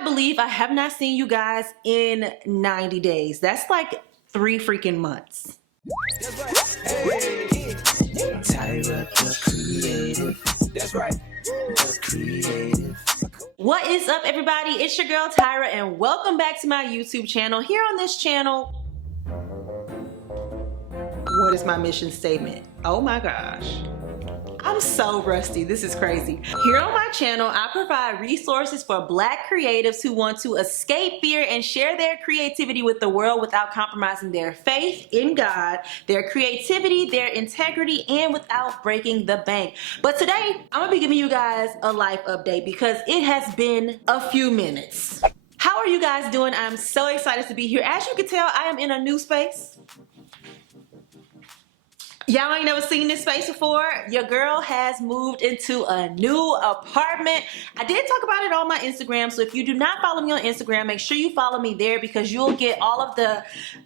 cannot believe I have not seen you guys in 90 days. That's like 3 freaking months. That's right. Hey, Tyra, the creative. That's right. The creative. What is up, everybody? It's your girl Tyra, and welcome back to my YouTube channel. Here on this channel, what is my mission statement? Oh my gosh. I'm so rusty. This is crazy. Here on my channel, I provide resources for Black creatives who want to escape fear and share their creativity with the world without compromising their faith in God, their creativity, their integrity, and without breaking the bank. But today, I'm gonna be giving you guys a life update because it has been a few minutes. How are you guys doing? I'm so excited to be here. As you can tell, I am in a new space. Y'all ain't never seen this space before. Your girl has moved into a new apartment. I did talk about it on my Instagram, so if you do not follow me on Instagram, make sure you follow me there because you'll get all of the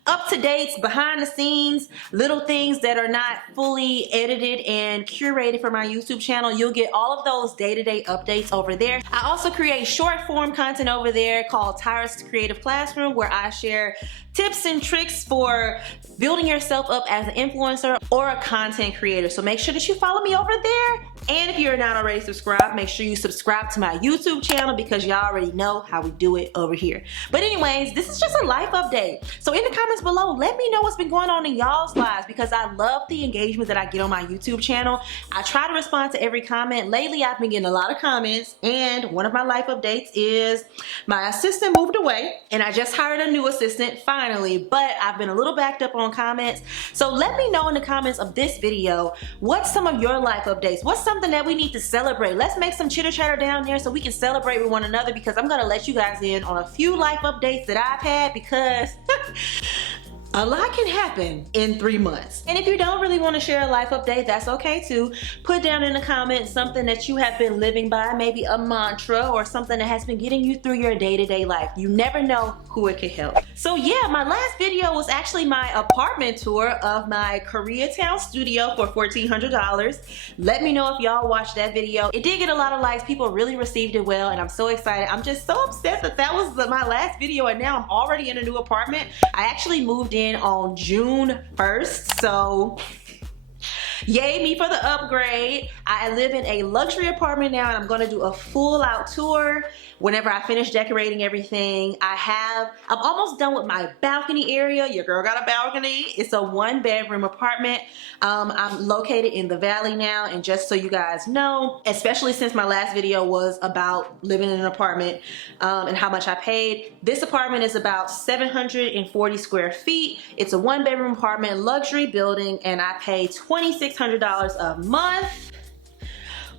up-to-dates, behind the scenes, little things that are not fully edited and curated for my YouTube channel. You'll get all of those day-to-day updates over there. I also create short-form content over there called Tyra's Creative Classroom, where I share tips and tricks for building yourself up as an influencer or a content creator. So make sure that you follow me over there. And if you're not already subscribed, make sure you subscribe to my YouTube channel because y'all already know how we do it over here. But anyways, this is just a life update. So in the comments below, let me know what's been going on in y'all's lives because I love the engagement that I get on my YouTube channel. I try to respond to every comment. Lately, I've been getting a lot of comments, and one of my life updates is my assistant moved away and I just hired a new assistant finally, but I've been a little backed up on comments. So let me know in the comments of this video, what's some of your life updates? What's something that we need to celebrate? Let's make some chitter chatter down there so we can celebrate with one another because I'm gonna let you guys in on a few life updates that I've had because a lot can happen in 3 months. And if you don't really want to share a life update, that's okay too. Put down in the comments something that you have been living by, maybe a mantra or something that has been getting you through your day-to-day life. You never know who it could help. So yeah, my last video was actually my apartment tour of my Koreatown studio for $1,400. Let me know if y'all watched that video. It did get a lot of likes. People really received it well, and I'm so excited. I'm just so upset that that was my last video, and now I'm already in a new apartment. I actually moved in on June 1st, so yay me for the upgrade. I live in a luxury apartment now, and I'm gonna do a full out tour whenever I finish decorating everything. I'm almost done with my balcony area. Your girl got a balcony. It's a 1-bedroom apartment. I'm located in the Valley now, and just so you guys know, especially since my last video was about living in an apartment and how much I paid, this apartment is about 740 square feet. It's a 1-bedroom apartment, luxury building, and I pay $2,600 a month.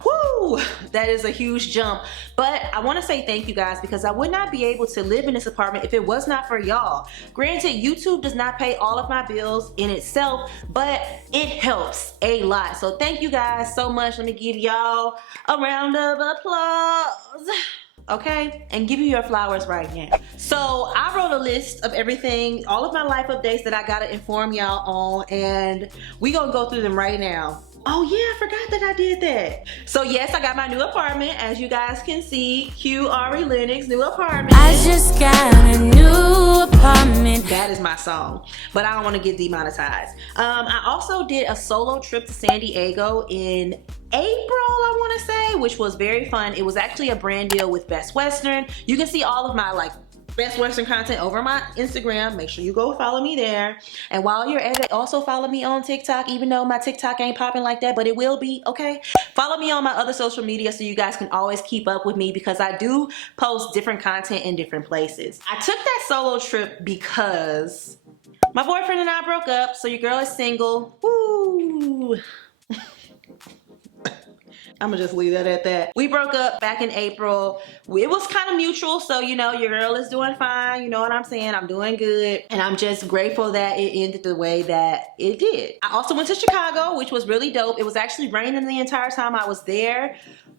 Woo! That is a huge jump. But I want to say thank you guys because I would not be able to live in this apartment if it was not for y'all. Granted, YouTube does not pay all of my bills in itself, but it helps a lot. So thank you guys so much. Let me give y'all a round of applause. Okay, and give you your flowers right now. So I wrote a list of everything, all of my life updates that I gotta inform y'all on, and we gonna go through them right now. Oh yeah, I forgot that I did that. So yes, I got my new apartment. As you guys can see, QRE Lennox, new apartment. I just got a new apartment. That is my song, but I don't want to get demonetized. I also did a solo trip to San Diego in April, I want to say, which was very fun. It was actually a brand deal with Best Western. You can see all of my Best Western content over my Instagram. Make sure you go follow me there. And while you're at it, also follow me on TikTok, even though my TikTok ain't popping like that, but it will be, okay? Follow me on my other social media so you guys can always keep up with me because I do post different content in different places. I took that solo trip because my boyfriend and I broke up, so your girl is single. Woo! I'm gonna just leave that at that. We broke up back in April. It was kind of mutual, so you know, your girl is doing fine. You know what I'm saying? I'm doing good. And I'm just grateful that it ended the way that it did. I also went to Chicago, which was really dope. It was actually raining the entire time I was there,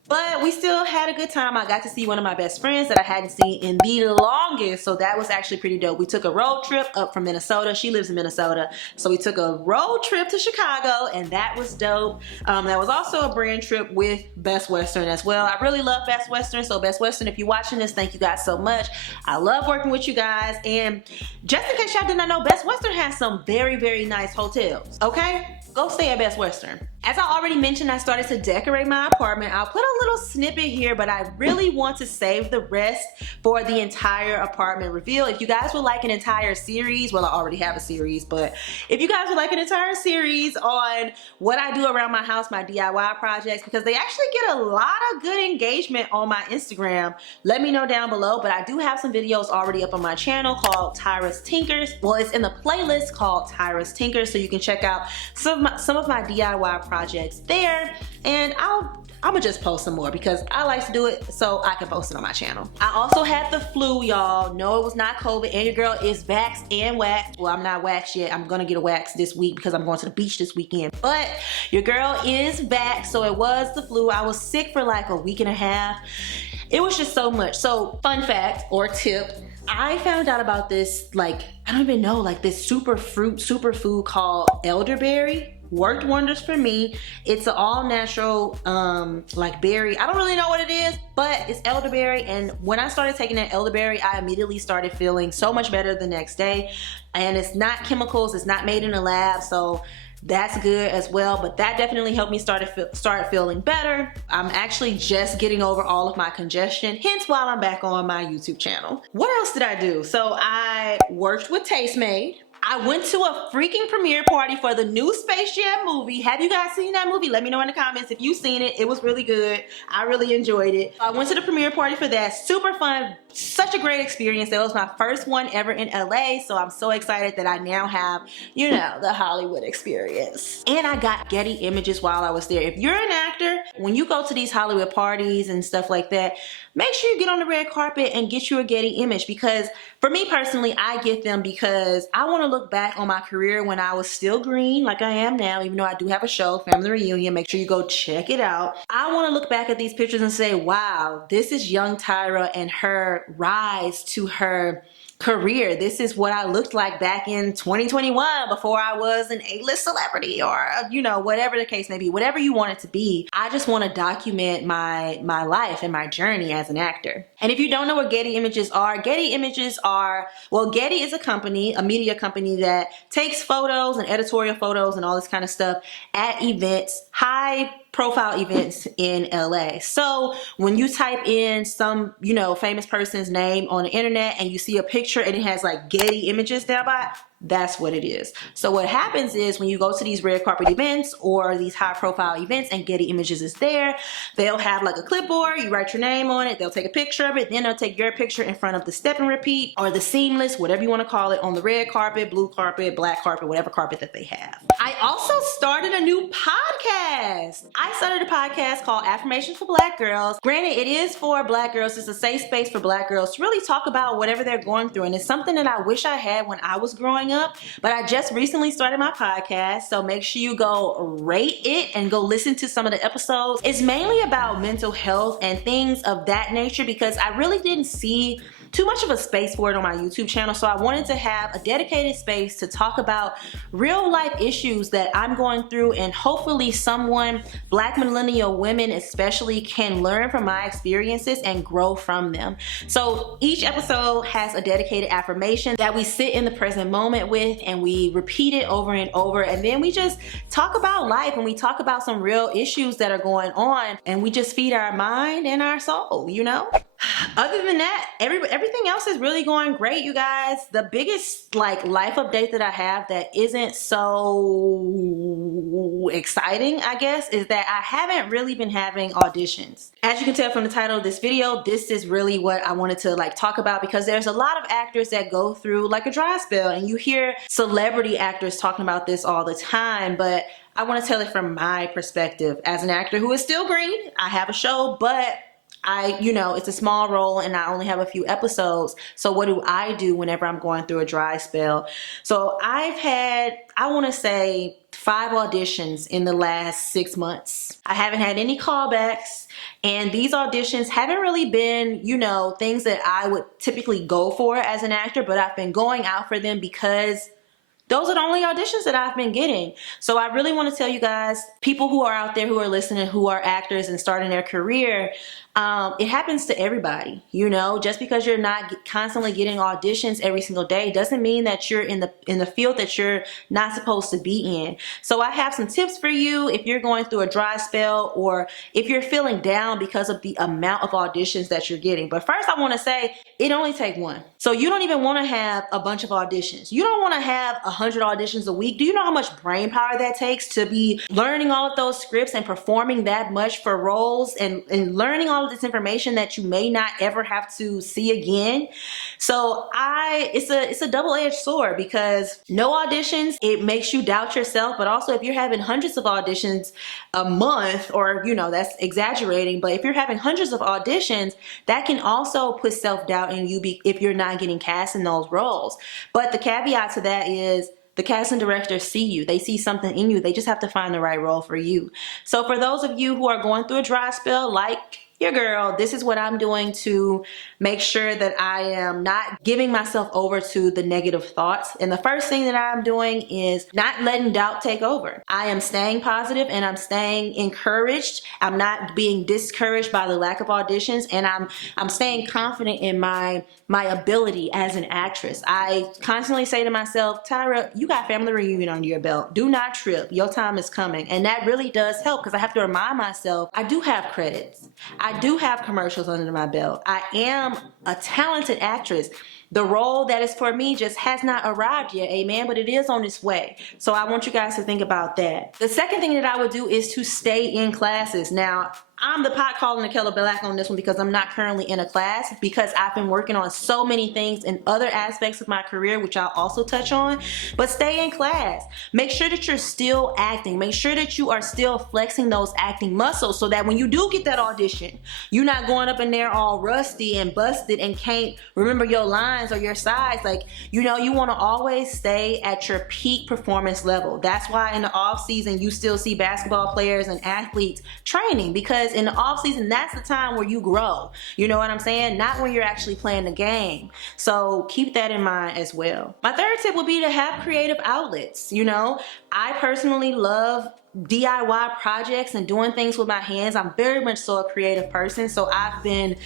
but we still had a good time. I got to see one of my best friends that I hadn't seen in the longest, so that was actually pretty dope. We took a road trip up from Minnesota. She lives in Minnesota, so we took a road trip to Chicago, and that was dope. That was also a brand trip with with Best Western as well. I really love Best Western. So Best Western, if you're watching this, thank you guys so much. I love working with you guys. And just in case y'all did not know, Best Western has some very, very nice hotels, okay? Go stay at Best Western. As I already mentioned, I started to decorate my apartment. I'll put a little snippet here, but I really want to save the rest for the entire apartment reveal. If you guys would like an entire series, well, I already have a series, but if you guys would like an entire series on what I do around my house, my DIY projects, because they actually get a lot of good engagement on my Instagram, let me know down below. But I do have some videos already up on my channel called Tyra's Tinkers. Well, it's in the playlist called Tyra's Tinkers, so you can check out some of my DIY projects there, and I'm gonna just post some more because I like to do it so I can post it on my channel. I also had the flu, y'all. No, it was not COVID, and your girl is vaxxed and waxed. Well, I'm not waxed yet. I'm gonna get a wax this week because I'm going to the beach this weekend. But your girl is vaxxed, so it was the flu. I was sick for like a week and a half. It was just so much. So fun fact or tip, I found out about this, like, I don't even know, like this superfood called elderberry. Worked wonders for me. It's an all natural like berry. I don't really know what it is, but it's elderberry, and when I started taking that elderberry, I immediately started feeling so much better the next day. And it's not chemicals, it's not made in a lab, so that's good as well. But that definitely helped me start feeling better. I'm actually just getting over all of my congestion, hence why I'm back on my YouTube channel. What else did I do? So I worked with Tastemade. I went to a freaking premiere party for the new Space Jam movie. Have you guys seen that movie? Let me know in the comments if you've seen it. It was really good. I really enjoyed it. I went to the premiere party for that. Super fun. Such a great experience. That was my first one ever in LA, so I'm so excited that I now have, you know, the Hollywood experience. And I got Getty images while I was there. If you're an actor, when you go to these Hollywood parties and stuff like that, make sure you get on the red carpet and get you a Getty image, because for me personally, I get them because I want to look back on my career when I was still green like I am now, even though I do have a show, Family Reunion. Make sure you go check it out. I want to look back at these pictures and say, wow, this is young Tyra and her rise to her career. This is what I looked like back in 2021 before I was an A-list celebrity, or you know, whatever the case may be, whatever you want it to be. I just want to document my life and my journey as an actor. And if you don't know what Getty images are, well, Getty is a company, a media company that takes photos and editorial photos and all this kind of stuff at events, high profile events in LA. So when you type in some, you know, famous person's name on the internet and you see a picture and it has like Getty images down by, that's what it is. So what happens is when you go to these red carpet events or these high profile events and Getty images is there, they'll have like a clipboard, you write your name on it, they'll take a picture of it, then they'll take your picture in front of the step and repeat or the seamless, whatever you want to call it, on the red carpet, blue carpet, black carpet, whatever carpet that they have. I also started a new podcast. I started a podcast called Affirmations for Black Girls. Granted, it is for Black girls. It's a safe space for Black girls to really talk about whatever they're going through. And it's something that I wish I had when I was growing up, but I just recently started my podcast. So make sure you go rate it and go listen to some of the episodes. It's mainly about mental health and things of that nature because I really didn't see too much of a space for it on my YouTube channel. So I wanted to have a dedicated space to talk about real life issues that I'm going through, and hopefully someone, Black millennial women especially, can learn from my experiences and grow from them. So each episode has a dedicated affirmation that we sit in the present moment with, and we repeat it over and over, and then we just talk about life and we talk about some real issues that are going on, and we just feed our mind and our soul, you know? Other than that, everything else is really going great, you guys. The biggest like life update that I have that isn't so exciting, I guess, is that I haven't really been having auditions. As you can tell from the title of this video, this is really what I wanted to like talk about, because there's a lot of actors that go through like a dry spell, and you hear celebrity actors talking about this all the time, but I want to tell it from my perspective as an actor who is still green. I have a show, but you know, it's a small role and I only have a few episodes. So what do I do whenever I'm going through a dry spell? So I've had, I want to say 5 auditions in the last 6 months. I haven't had any callbacks, and these auditions haven't really been, you know, things that I would typically go for as an actor, but I've been going out for them because those are the only auditions that I've been getting. So I really want to tell you guys, people who are out there who are listening, who are actors and starting their career, it happens to everybody. You know, just because you're not constantly getting auditions every single day doesn't mean that you're in the field that you're not supposed to be in. So I have some tips for you if you're going through a dry spell or if you're feeling down because of the amount of auditions that you're getting. But first I want to say it only takes one. So you don't even want to have a bunch of auditions. You don't want to have 100 auditions a week. Do you know how much brain power that takes to be learning all of those scripts and performing that much for roles and learning all of this information that you may not ever have to see again? So it's a double-edged sword, because no auditions, it makes you doubt yourself. But also if you're having hundreds of auditions a month, or that's exaggerating, but if you're having hundreds of auditions, that can also put self-doubt in you if you're not getting cast in those roles. But the caveat to that is the casting directors see you. They see something in you. They just have to find the right role for you. So for those of you who are going through a dry spell like your girl, this is what I'm doing to make sure that I am not giving myself over to the negative thoughts. And the first thing that I'm doing is not letting doubt take over. I am staying positive and I'm staying encouraged. I'm not being discouraged by the lack of auditions, and I'm staying confident in my ability as an actress. I constantly say to myself, Tyra, you got family reunion under your belt. Do not trip. Your time is coming. And that really does help, because I have to remind myself I do have credits. I do have commercials under my belt. I am a talented actress. The role that is for me just has not arrived yet, amen, but it is on its way. So I want you guys to think about that. The second thing that I would do is to stay in classes. Now, I'm the pot calling the kettle black on this one, because I'm not currently in a class, because I've been working on so many things in other aspects of my career, which I'll also touch on. But stay in class. Make sure that you're still acting. Make sure that you are still flexing those acting muscles, so that when you do get that audition, you're not going up in there all rusty and busted and can't remember your lines or your sides. Like, you want to always stay at your peak performance level. That's why in the off season you still see basketball players and athletes training, because in the off season, that's the time where you grow. You know what I'm saying? Not when you're actually playing the game. So keep that in mind as well. My third tip would be to have creative outlets. I personally love DIY projects and doing things with my hands. I'm very much so a creative person. So I've been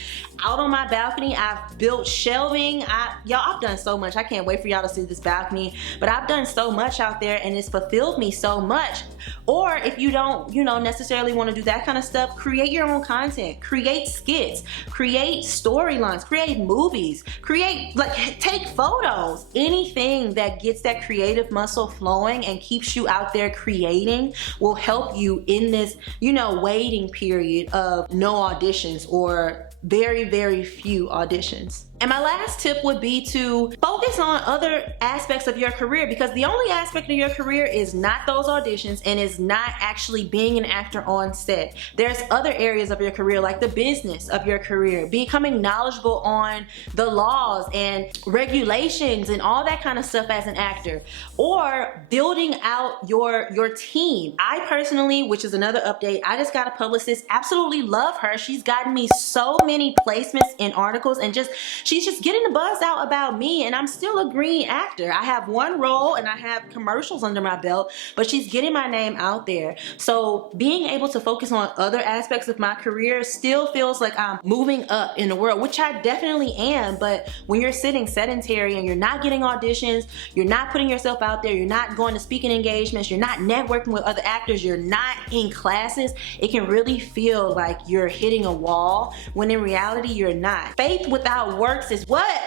out on my balcony. I've built shelving. I've done so much. I can't wait for y'all to see this balcony. But I've done so much out there, and it's fulfilled me so much. Or if you don't, necessarily want to do that kind of stuff, create your own content. Create skits. Create storylines. Create movies. Take photos. Anything that gets that creative muscle flowing and keeps you out there creating will help you in this, waiting period of no auditions or very, very few auditions. And my last tip would be to focus on other aspects of your career, because the only aspect of your career is not those auditions and is not actually being an actor on set. There's other areas of your career, like the business of your career, becoming knowledgeable on the laws and regulations and all that kind of stuff as an actor, or building out your team. I personally, which is another update, I just got a publicist. Absolutely love her. She's gotten me so many placements in articles, and she's just getting the buzz out about me, and I'm still a green actor. I have one role and I have commercials under my belt, but she's getting my name out there. So being able to focus on other aspects of my career still feels like I'm moving up in the world, which I definitely am. But when you're sitting sedentary and you're not getting auditions, you're not putting yourself out there, you're not going to speaking engagements, you're not networking with other actors, you're not in classes, it can really feel like you're hitting a wall, when in reality you're not. Faith without works is what?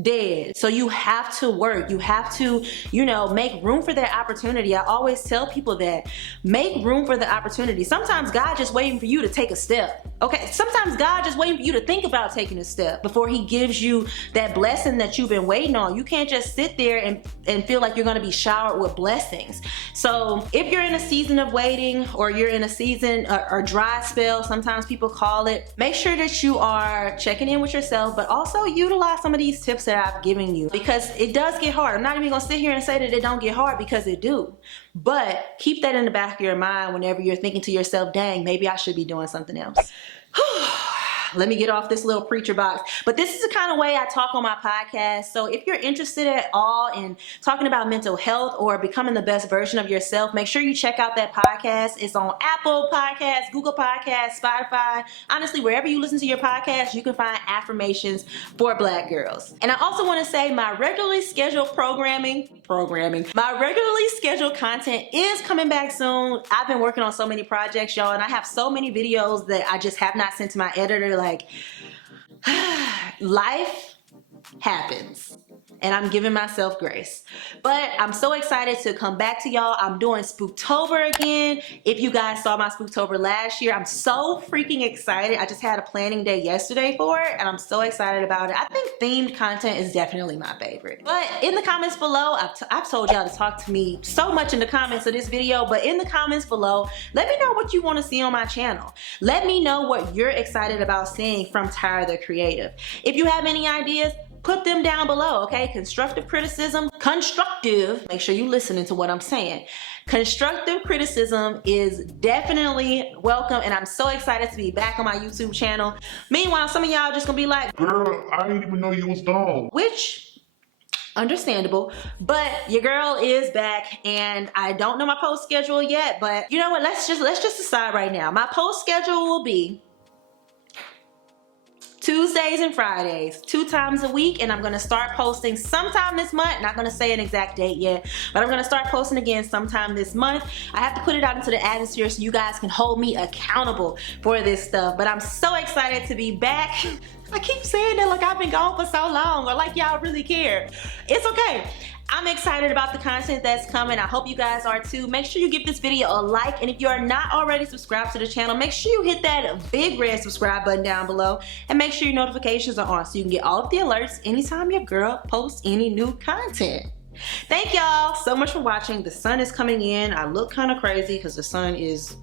Dead. So you have to work. You have to, make room for that opportunity. I always tell people that. Make room for the opportunity. Sometimes God just waiting for you to take a step. Okay? Sometimes God just waiting for you to think about taking a step before he gives you that blessing that you've been waiting on. You can't just sit there and feel like you're going to be showered with blessings. So if you're in a season of waiting, or you're in a season or dry spell, sometimes people call it, make sure that you are checking in with yourself, but also utilize some of these tips that I've given you, because it does get hard. I'm not even gonna sit here and say that it don't get hard, because it do. But keep that in the back of your mind whenever you're thinking to yourself, dang, maybe I should be doing something else. let me get off this little preacher box. But this is the kind of way I talk on my podcast. So if you're interested at all in talking about mental health or becoming the best version of yourself, make sure you check out that podcast. It's on Apple Podcasts, Google Podcasts, Spotify. Honestly, wherever you listen to your podcast, you can find affirmations for Black girls. And I also want to say my regularly scheduled my regularly scheduled content is coming back soon. I've been working on so many projects, y'all, and I have so many videos that I just have not sent to my editor. Like, life happens. And I'm giving myself grace. But I'm so excited to come back to y'all. I'm doing Spooktober again. If you guys saw my Spooktober last year, I'm so freaking excited. I just had a planning day yesterday for it, and I'm so excited about it. I think themed content is definitely my favorite. But in the comments below, I've told y'all to talk to me so much in the comments of this video, but in the comments below, let me know what you want to see on my channel. Let me know what you're excited about seeing from Tyra the Creative. If you have any ideas, put them down below, okay? Constructive criticism, make sure you listening to what I'm saying. Constructive criticism is definitely welcome, and I'm so excited to be back on my YouTube channel. Meanwhile, some of y'all just gonna be like, girl, I didn't even know you was gone. which, understandable, but your girl is back, and I don't know my post schedule yet, but you know what, let's just decide right now. My post schedule will be Tuesdays and Fridays, 2 times a week, and I'm gonna start posting sometime this month. Not gonna say an exact date yet, but I'm gonna start posting again sometime this month. I have to put it out into the atmosphere so you guys can hold me accountable for this stuff, but I'm so excited to be back. I keep saying that like I've been gone for so long, or like y'all really care. It's okay. I'm excited about the content that's coming. I hope you guys are too. Make sure you give this video a like, and if you are not already subscribed to the channel, make sure you hit that big red subscribe button down below, and make sure your notifications are on so you can get all of the alerts anytime your girl posts any new content. Thank y'all so much for watching. The sun is coming in. I look kind of crazy because the sun is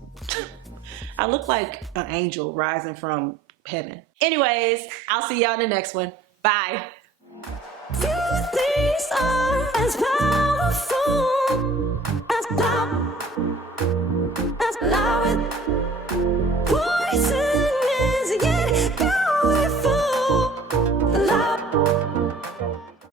I look like an angel rising from heaven. Anyways, I'll see y'all in the next one. Bye. Few things are